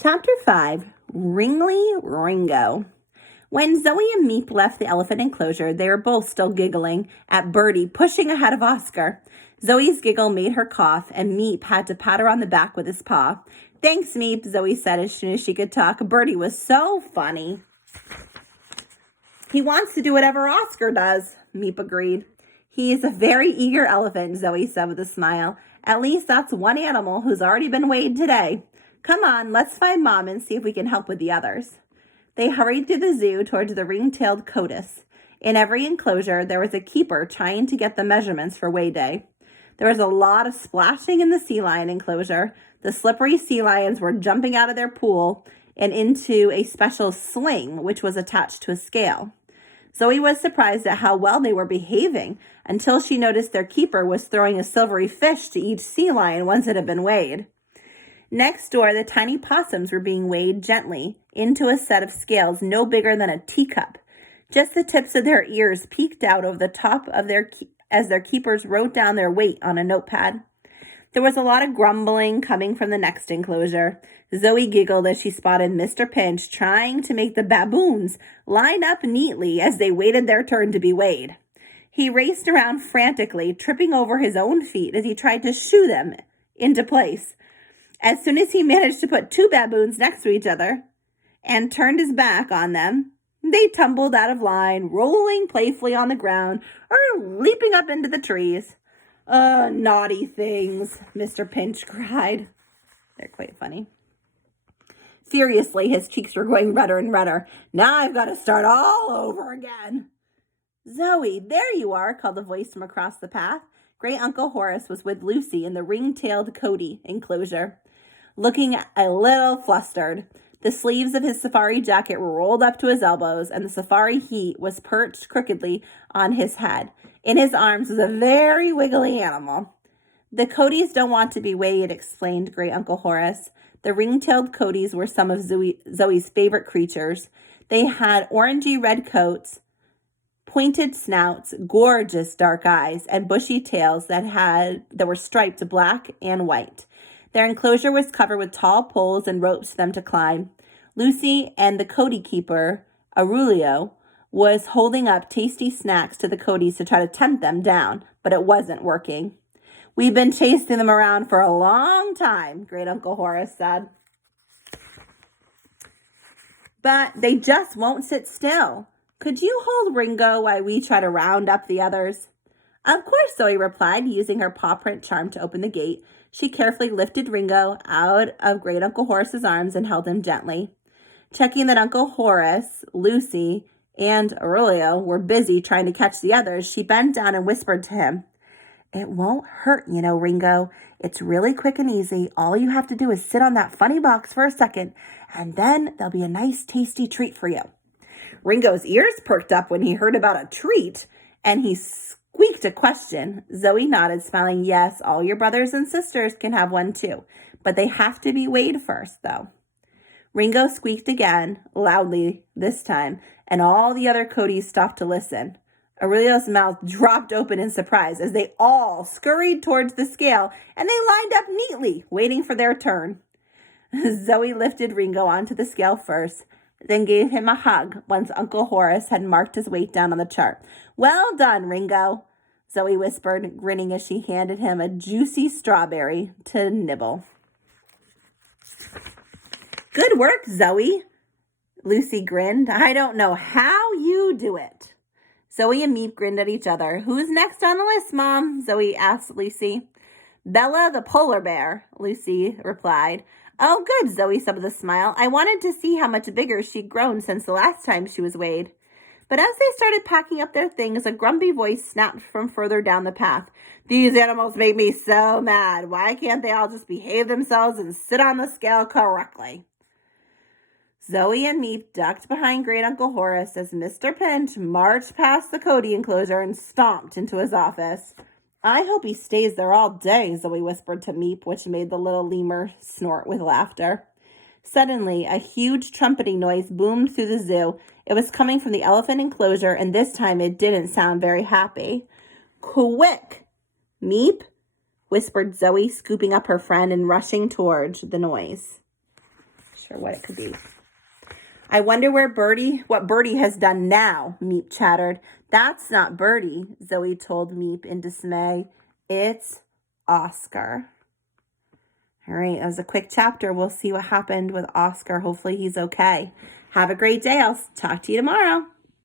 Chapter 5, Ringly Ringo. When Zoe and Meep left the elephant enclosure, they were both still giggling at Bertie pushing ahead of Oscar. Zoe's giggle made her cough, and Meep had to pat her on the back with his paw. "Thanks, Meep," Zoe said as soon as she could talk. Bertie was so funny. "He wants to do whatever Oscar does," Meep agreed. "He is a very eager elephant," Zoe said with a smile. "At least that's one animal who's already been weighed today. Come on, let's find Mom and see if we can help with the others." They hurried through the zoo towards the ring-tailed Cotis. In every enclosure, there was a keeper trying to get the measurements for weigh day. There was a lot of splashing in the sea lion enclosure. The slippery sea lions were jumping out of their pool and into a special sling, which was attached to a scale. Zoe was surprised at how well they were behaving until she noticed their keeper was throwing a silvery fish to each sea lion once it had been weighed. Next door, the tiny possums were being weighed gently into a set of scales no bigger than a teacup. Just the tips of their ears peeked out over the top of as their keepers wrote down their weight on a notepad. There was a lot of grumbling coming from the next enclosure. Zoe giggled as she spotted Mr. Pinch trying to make the baboons line up neatly as they waited their turn to be weighed. He raced around frantically, tripping over his own feet as he tried to shoo them into place. As soon as he managed to put two baboons next to each other and turned his back on them, they tumbled out of line, rolling playfully on the ground or leaping up into the trees. Naughty things," Mr. Pinch cried. They're quite funny. Furiously, his cheeks were going redder and redder. "Now I've got to start all over again." "Zoe, there you are," called a voice from across the path. Great Uncle Horace was with Lucy in the ring-tailed Cody enclosure, looking a little flustered. The sleeves of his safari jacket were rolled up to his elbows, and the safari hat was perched crookedly on his head. In his arms was a very wiggly animal. "The Codys don't want to be weighed," explained Great Uncle Horace. The ring-tailed Codys were some of Zoe's favorite creatures. They had orangey red coats, pointed snouts, gorgeous dark eyes, and bushy tails that were striped black and white. Their enclosure was covered with tall poles and ropes for them to climb. Lucy and the Cody keeper, Aurelio, was holding up tasty snacks to the Codys to try to tempt them down, but it wasn't working. "We've been chasing them around for a long time," Great Uncle Horace said. "But they just won't sit still. Could you hold Ringo while we try to round up the others?" "Of course," Zoe replied, using her paw print charm to open the gate. She carefully lifted Ringo out of Great Uncle Horace's arms and held him gently. Checking that Uncle Horace, Lucy, and Aurelio were busy trying to catch the others, she bent down and whispered to him, "It won't hurt, you know, Ringo. It's really quick and easy. All you have to do is sit on that funny box for a second, and then there'll be a nice, tasty treat for you." Ringo's ears perked up when he heard about a treat, and he squeaked a question. Zoe nodded, smiling. "Yes, all your brothers and sisters can have one too, but they have to be weighed first, though." Ringo squeaked again, loudly this time, and all the other Codys stopped to listen. Aurelio's mouth dropped open in surprise as they all scurried towards the scale, and they lined up neatly, waiting for their turn. Zoe lifted Ringo onto the scale first, then gave him a hug once Uncle Horace had marked his weight down on the chart. "Well done, Ringo," Zoe whispered, grinning as she handed him a juicy strawberry to nibble. "Good work, Zoe," Lucy grinned. "I don't know how you do it." Zoe and Meep grinned at each other. "Who's next on the list, Mom?" Zoe asked Lucy. "Bella the polar bear," Lucy replied. "Oh, good," Zoe said with a smile. "I wanted to see how much bigger she'd grown since the last time she was weighed." But as they started packing up their things, a grumpy voice snapped from further down the path. "These animals make me so mad. Why can't they all just behave themselves and sit on the scale correctly?" Zoe and Meep ducked behind Great Uncle Horace as Mr. Pinch marched past the Cody enclosure and stomped into his office. "I hope he stays there all day," Zoe whispered to Meep, which made the little lemur snort with laughter. Suddenly, a huge trumpeting noise boomed through the zoo. It was coming from the elephant enclosure, and this time it didn't sound very happy. "Quick, Meep," whispered Zoe, scooping up her friend and rushing towards the noise. sure what it could be. I wonder what Birdie has done now, Meep chattered. That's not Birdie, Zoe told Meep in dismay. It's Oscar. All right, that was a quick chapter. We'll see what happened with Oscar. Hopefully he's okay. Have a great day. I'll talk to you tomorrow.